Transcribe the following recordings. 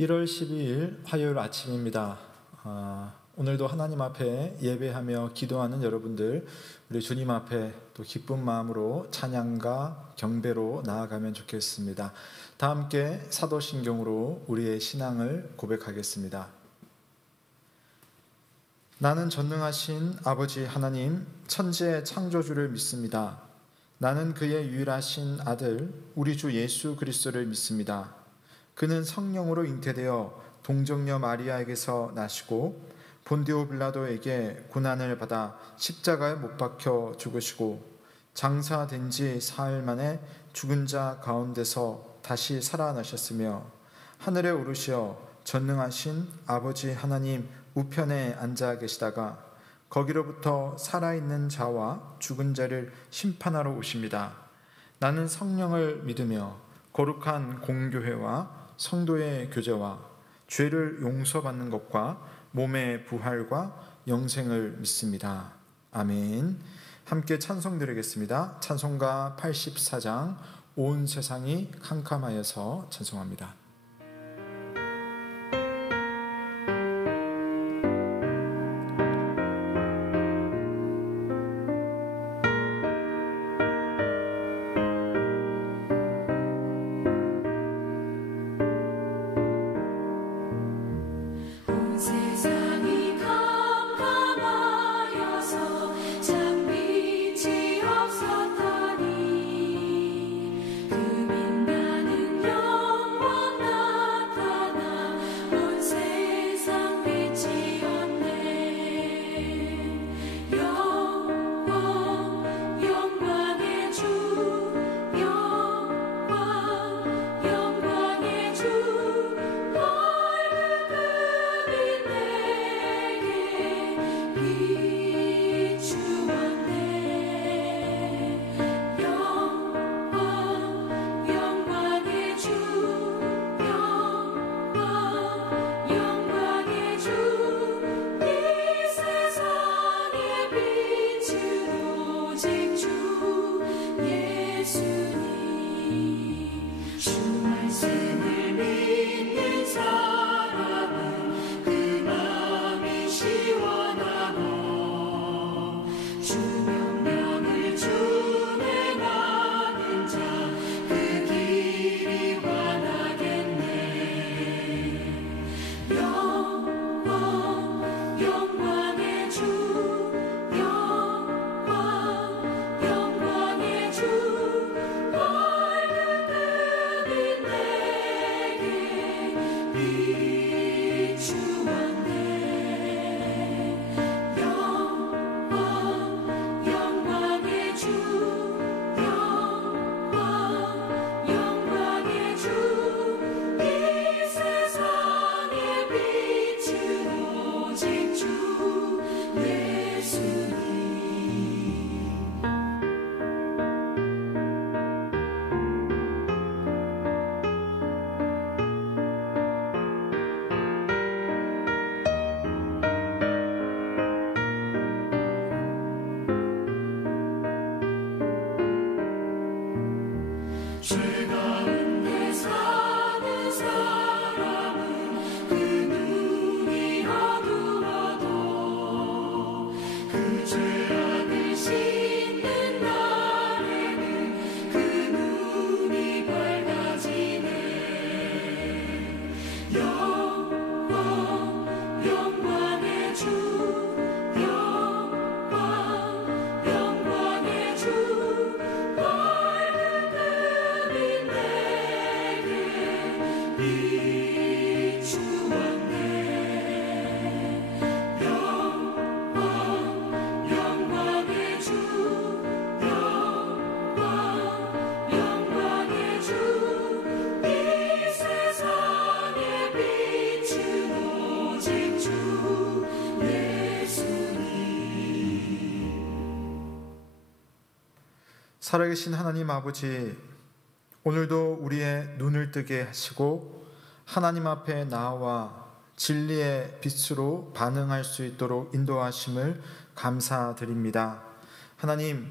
1월 12일 화요일 아침입니다. 오늘도 하나님 앞에 예배하며 기도하는 여러분들, 우리 주님 앞에 또 기쁜 마음으로 찬양과 경배로 나아가면 좋겠습니다. 다 함께 사도신경으로 우리의 신앙을 고백하겠습니다. 나는 전능하신 아버지 하나님, 천지의 창조주를 믿습니다. 나는 그의 유일하신 아들, 우리 주 예수 그리스도를 믿습니다. 그는 성령으로 잉태되어 동정녀 마리아에게서 나시고 본디오 빌라도에게 고난을 받아 십자가에 못 박혀 죽으시고 장사된 지 사흘 만에 죽은 자 가운데서 다시 살아나셨으며 하늘에 오르시어 전능하신 아버지 하나님 우편에 앉아 계시다가 거기로부터 살아있는 자와 죽은 자를 심판하러 오십니다. 나는 성령을 믿으며 거룩한 공교회와 성도의 교제와 죄를 용서받는 것과 몸의 부활과 영생을 믿습니다. 아멘. 함께 찬송 드리겠습니다. 찬송가 84장 온 세상이 캄캄하여서 찬송합니다. 살아계신 하나님 아버지, 오늘도 우리의 눈을 뜨게 하시고 하나님 앞에 나와 진리의 빛으로 반응할 수 있도록 인도하심을 감사드립니다. 하나님,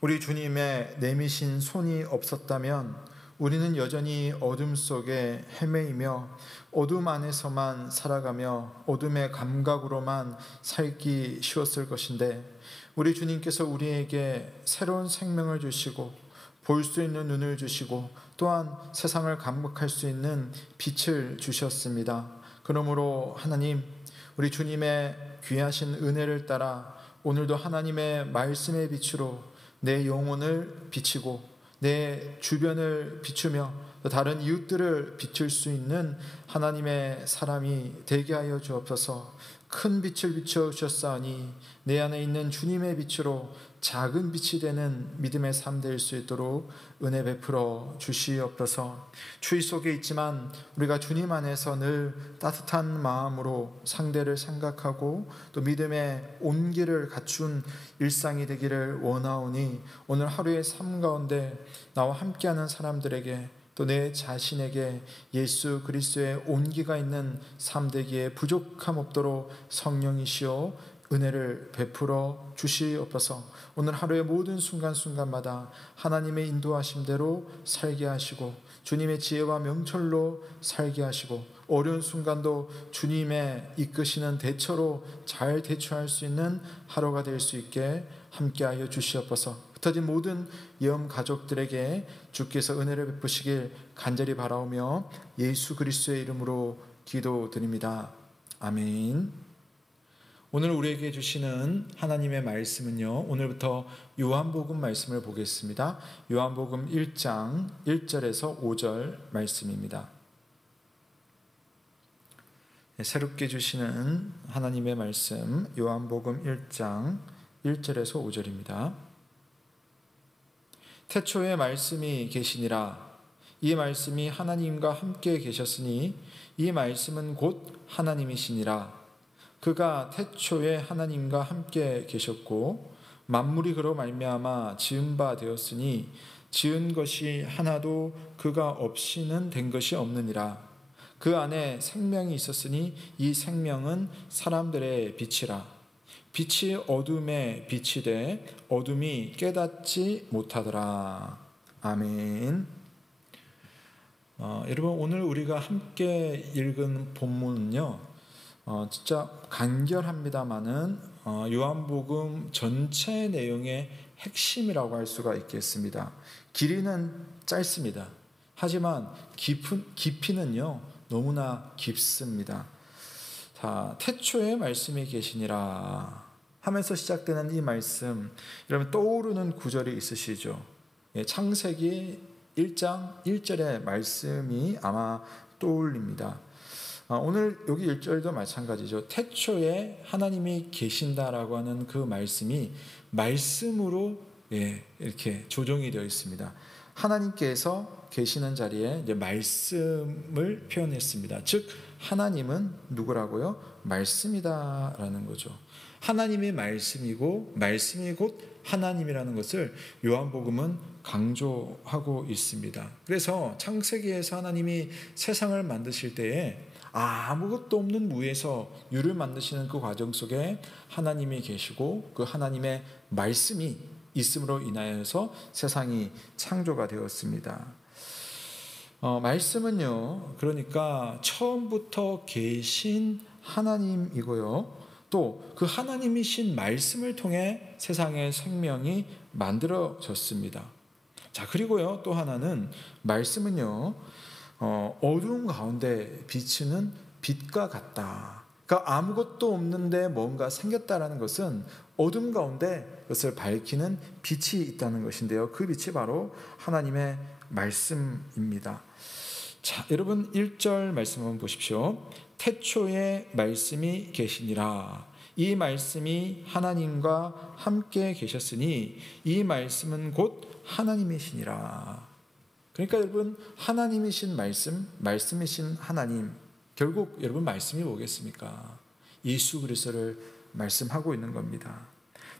우리 주님의 내미신 손이 없었다면 우리는 여전히 어둠 속에 헤매이며 어둠 안에서만 살아가며 어둠의 감각으로만 살기 쉬웠을 것인데, 우리 주님께서 우리에게 새로운 생명을 주시고 볼 수 있는 눈을 주시고 또한 세상을 감각할 수 있는 빛을 주셨습니다. 그러므로 하나님, 우리 주님의 귀하신 은혜를 따라 오늘도 하나님의 말씀의 빛으로 내 영혼을 비치고 내 주변을 비추며 다른 이웃들을 비출 수 있는 하나님의 사람이 되게 하여 주옵소서. 큰 빛을 비춰 주셨사오니 내 안에 있는 주님의 빛으로 작은 빛이 되는 믿음의 삶 될 수 있도록 은혜 베풀어 주시옵소서. 추위 속에 있지만 우리가 주님 안에서 늘 따뜻한 마음으로 상대를 생각하고 또 믿음의 온기를 갖춘 일상이 되기를 원하오니, 오늘 하루의 삶 가운데 나와 함께하는 사람들에게 또 내 자신에게 예수 그리스도의 온기가 있는 삶 되기에 부족함 없도록 성령이시여 은혜를 베풀어 주시옵소서. 오늘 하루의 모든 순간순간마다 하나님의 인도하심대로 살게 하시고 주님의 지혜와 명철로 살게 하시고 어려운 순간도 주님의 이끄시는 대처로 잘 대처할 수 있는 하루가 될 수 있게 함께하여 주시옵소서. 흩어진 모든 예언 가족들에게 주께서 은혜를 베푸시길 간절히 바라오며 예수 그리스도의 이름으로 기도드립니다. 아멘. 오늘 우리에게 주시는 하나님의 말씀은요, 오늘부터 요한복음 말씀을 보겠습니다. 요한복음 1장 1절에서 5절 말씀입니다. 새롭게 주시는 하나님의 말씀, 요한복음 1장 1절에서 5절입니다. 태초에 말씀이 계시니라. 이 말씀이 하나님과 함께 계셨으니 이 말씀은 곧 하나님이시니라. 그가 태초에 하나님과 함께 계셨고 만물이 그로 말미암아 지은 바 되었으니 지은 것이 하나도 그가 없이는 된 것이 없느니라. 그 안에 생명이 있었으니 이 생명은 사람들의 빛이라. 빛이 어둠에 비치되 어둠이 깨닫지 못하더라. 아멘. 여러분, 오늘 우리가 함께 읽은 본문은요, 진짜 간결합니다마는 요한복음 전체 내용의 핵심이라고 할 수가 있겠습니다. 길이는 짧습니다. 하지만 깊이는요 너무나 깊습니다. 자, 태초에 말씀이 계시니라 하면서 시작되는 이 말씀, 여러분 떠오르는 구절이 있으시죠? 창세기 1장 1절의 말씀이 아마 떠올립니다. 오늘 여기 1절도 마찬가지죠. 태초에 하나님이 계신다라고 하는 그 말씀이 말씀으로 이렇게 조정이 되어 있습니다. 하나님께서 계시는 자리에 이제 말씀을 표현했습니다. 즉 하나님은 누구라고요? 말씀이다라는 거죠. 하나님이 말씀이고 말씀이 곧 하나님이라는 것을 요한복음은 강조하고 있습니다. 그래서 창세기에서 하나님이 세상을 만드실 때에 아무것도 없는 무에서 유를 만드시는 그 과정 속에 하나님이 계시고 그 하나님의 말씀이 있음으로 인하여서 세상이 창조가 되었습니다. 말씀은요, 그러니까 처음부터 계신 하나님이고요, 또 그 하나님이신 말씀을 통해 세상의 생명이 만들어졌습니다. 자, 그리고요 또 하나는 말씀은요 어두운 가운데 비치는 빛과 같다. 그러니까 아무것도 없는데 뭔가 생겼다라는 것은 어둠 가운데 그것을 밝히는 빛이 있다는 것인데요, 그 빛이 바로 하나님의 말씀입니다. 자, 여러분 1절 말씀 한번 보십시오. 태초에 말씀이 계시니라. 이 말씀이 하나님과 함께 계셨으니 이 말씀은 곧 하나님이시니라. 그러니까 여러분 하나님이신 말씀, 말씀이신 하나님, 결국 여러분 말씀이 뭐겠습니까? 예수 그리스도를 말씀하고 있는 겁니다.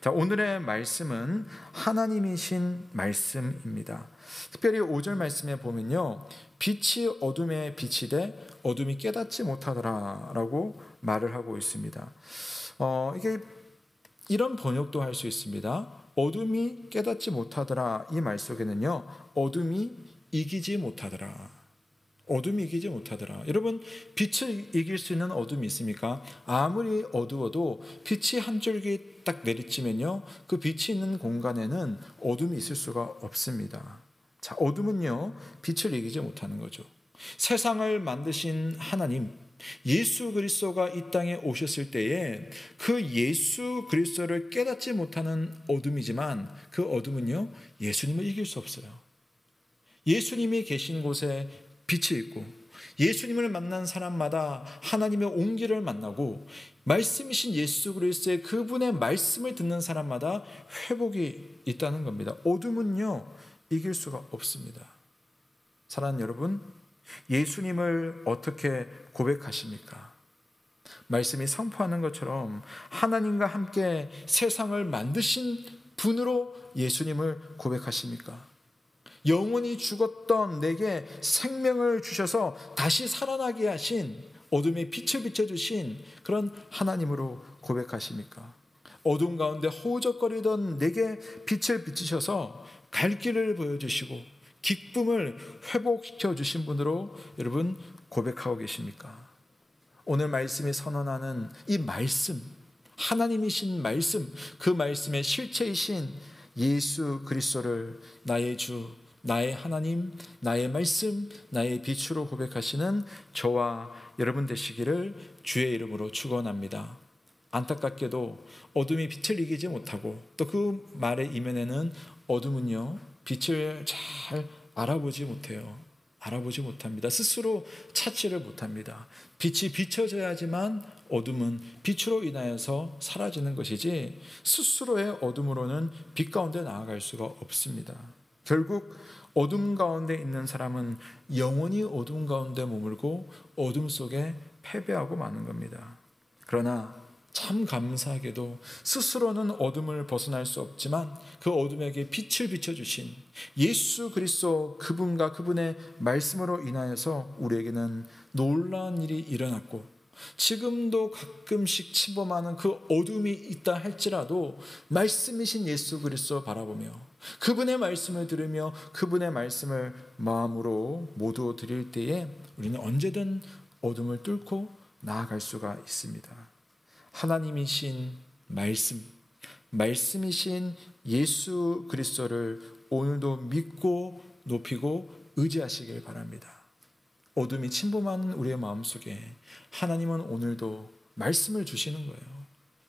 자, 오늘의 말씀은 하나님이신 말씀입니다. 특별히 5절 말씀에 보면요, 빛이 어둠에 비치되 어둠이 깨닫지 못하더라라고 말을 하고 있습니다. 이게 이런 번역도 할 수 있습니다. 어둠이 깨닫지 못하더라, 이 말 속에는요 어둠이 이기지 못하더라. 어둠이 이기지 못하더라. 여러분, 빛을 이길 수 있는 어둠이 있습니까? 아무리 어두워도 빛이 한 줄기 딱 내리치면요, 그 빛이 있는 공간에는 어둠이 있을 수가 없습니다. 자, 어둠은요, 빛을 이기지 못하는 거죠. 세상을 만드신 하나님, 예수 그리스도가 이 땅에 오셨을 때에 그 예수 그리스도를 깨닫지 못하는 어둠이지만 그 어둠은요, 예수님을 이길 수 없어요. 예수님이 계신 곳에 빛이 있고, 예수님을 만난 사람마다 하나님의 온기를 만나고, 말씀이신 예수 그리스도의 그분의 말씀을 듣는 사람마다 회복이 있다는 겁니다. 어둠은요, 이길 수가 없습니다. 사랑하는 여러분, 예수님을 어떻게 고백하십니까? 말씀이 선포하는 것처럼 하나님과 함께 세상을 만드신 분으로 예수님을 고백하십니까? 영원히 죽었던 내게 생명을 주셔서 다시 살아나게 하신, 어둠에 빛을 비춰주신 그런 하나님으로 고백하십니까? 어둠 가운데 허우적거리던 내게 빛을 비추셔서 갈 길을 보여주시고 기쁨을 회복시켜 주신 분으로 여러분 고백하고 계십니까? 오늘 말씀이 선언하는 이 말씀, 하나님이신 말씀, 그 말씀의 실체이신 예수 그리스도를 나의 주, 나의 하나님, 나의 말씀, 나의 빛으로 고백하시는 저와 여러분 되시기를 주의 이름으로 축원합니다. 안타깝게도 어둠이 빛을 이기지 못하고, 또 그 말의 이면에는 어둠은요, 빛을 잘 알아보지 못해요. 알아보지 못합니다. 스스로 찾지를 못합니다. 빛이 비춰져야지만 어둠은 빛으로 인하여서 사라지는 것이지, 스스로의 어둠으로는 빛 가운데 나아갈 수가 없습니다. 결국 어둠 가운데 있는 사람은 영원히 어둠 가운데 머물고 어둠 속에 패배하고 마는 겁니다. 그러나 참 감사하게도 스스로는 어둠을 벗어날 수 없지만 그 어둠에게 빛을 비춰주신 예수 그리스도 그분과 그분의 말씀으로 인하여서 우리에게는 놀라운 일이 일어났고, 지금도 가끔씩 침범하는 그 어둠이 있다 할지라도 말씀이신 예수 그리스도 바라보며 그분의 말씀을 들으며 그분의 말씀을 마음으로 모두 드릴 때에 우리는 언제든 어둠을 뚫고 나아갈 수가 있습니다. 하나님이신 말씀, 말씀이신 예수 그리스도를 오늘도 믿고 높이고 의지하시길 바랍니다. 어둠이 침범하는 우리의 마음속에 하나님은 오늘도 말씀을 주시는 거예요.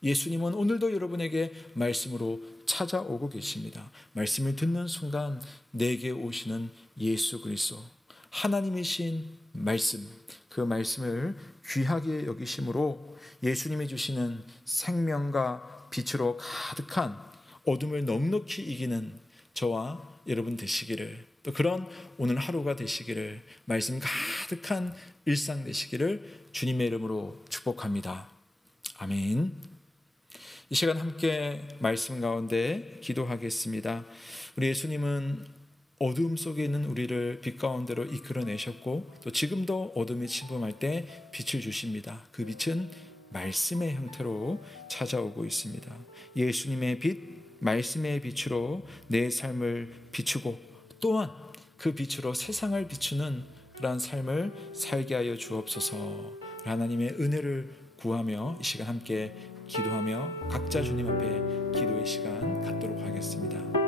예수님은 오늘도 여러분에게 말씀으로 찾아오고 계십니다. 말씀을 듣는 순간 내게 오시는 예수 그리스도, 하나님이신 말씀, 그 말씀을 귀하게 여기심으로 예수님이 주시는 생명과 빛으로 가득한 어둠을 넉넉히 이기는 저와 여러분 되시기를, 또 그런 오늘 하루가 되시기를, 말씀 가득한 일상 되시기를 주님의 이름으로 축복합니다. 아멘. 이 시간 함께 말씀 가운데 기도하겠습니다. 우리 예수님은 어둠 속에 있는 우리를 빛 가운데로 이끌어내셨고, 또 지금도 어둠이 침범할 때 빛을 주십니다. 그 빛은 말씀의 형태로 찾아오고 있습니다. 예수님의 빛, 말씀의 빛으로 내 삶을 비추고 또한 그 빛으로 세상을 비추는 그러한 삶을 살게 하여 주옵소서. 하나님의 은혜를 구하며 이 시간 함께 기도하며 각자 주님 앞에 기도의 시간 갖도록 하겠습니다.